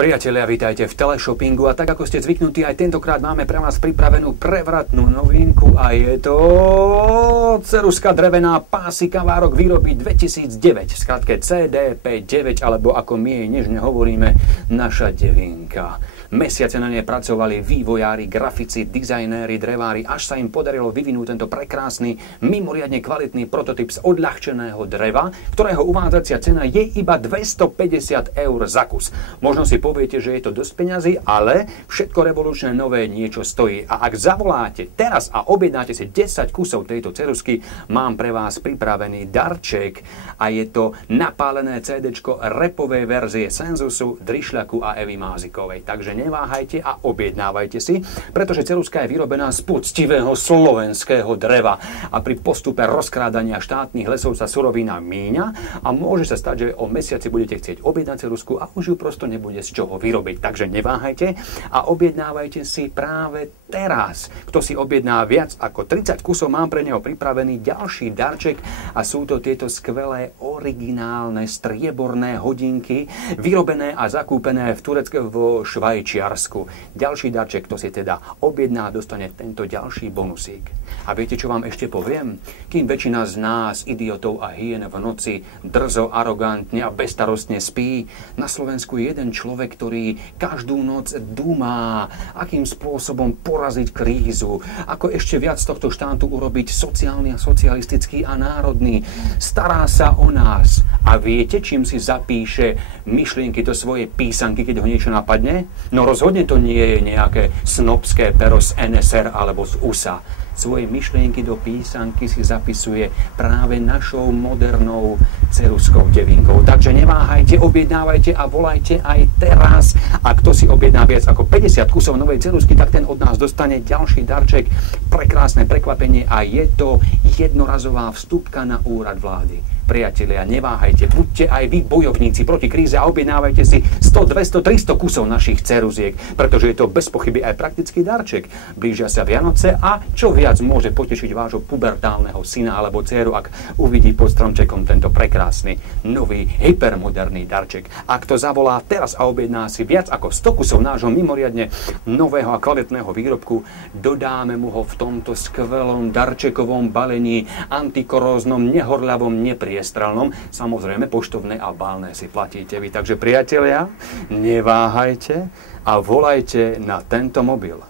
Priatelia, vítajte v teleshoppingu a tak ako ste zvyknutí, aj tentokrát máme pre vás pripravenú prevratnú novinku a je to ceruzka drevená pásika várok výroby 2009, v skratke CDP9, alebo ako my jej nežne hovoríme, naša devinka. Mesiace na nej pracovali vývojári, grafici, dizajnéri, drevári, až sa im podarilo vyvinúť tento prekrásny, mimoriadne kvalitný prototyp z odľahčeného dreva, ktorého uvádzacia cena je iba 250 eur za kus. Možno si poviete, že je to dosť peňazí, ale všetko revolučné nové niečo stojí. A ak zavoláte teraz a objednáte si 10 kusov tejto ceruzky, mám pre vás pripravený darček a je to napálené CDčko repovej verzie Senzusu, Drišľaku a Evy Mázikovej. Takže neváhajte a objednávajte si, pretože ceruzka je vyrobená z poctivého slovenského dreva a pri postupe rozkrádania štátnych lesov sa surovina míňa a môže sa stať, že o mesiaci budete chcieť objednať ceruzku a už ju prosto nebude z čoho vyrobiť. Takže neváhajte a objednávajte si práve teraz. Kto si objedná viac ako 30 kusov, mám pre neho pripravený ďalší darček a sú to tieto skvelé originálne strieborné hodinky, vyrobené a zakúpené v Turecku vo Švajčiarsku. Ďalší darček, kto si teda objedná, dostane tento ďalší bonusík. A viete, čo vám ešte poviem? Kým väčšina z nás, idiotov a hyen v noci, drzo, arogantne a bezstarostne spí, na Slovensku je jeden človek, ktorý každú noc dúmá, akým spôsobom poraziť krízu, ako ešte viac z tohto štátu urobiť sociálny a socialistický a národný. Stará sa o nás. A viete, čím si zapíše myšlienky do svojej písanky, keď ho niečo napadne? No rozhodne to nie je nejaké snobské pero z NSR alebo z USA. Svoje myšlienky do písanky si zapisuje práve našou modernou ceruzkou devinkou. Takže neváhajte, objednávajte a volajte aj teraz. A kto si objedná viac ako 50 kusov novej ceruzky, tak ten od nás dostane ďalší darček, prekrásne prekvapenie a je to jednorazová vstupka na úrad vlády. Priatelia, neváhajte, buďte aj vy bojovníci proti kríze a objednávajte si 100, 200, 300 kusov našich ceruziek, pretože je to bez pochyby aj praktický darček. Blížia sa Vianoce a čo viac môže potešiť vášho pubertálneho syna alebo dceru, ak uvidí pod stromčekom tento prekrásny, nový, hypermoderný darček. Ak to zavolá teraz a objedná si viac ako 100 kusov nášho mimoriadne nového a kvalitného výrobku, dodáme mu ho v tomto skvelom darčekovom balení, antikoróznom, nehorľavom, nepriestrelnom. Samozrejme, poštovné a bálne si platíte vy. Takže priatelia, neváhajte a volajte na tento mobil.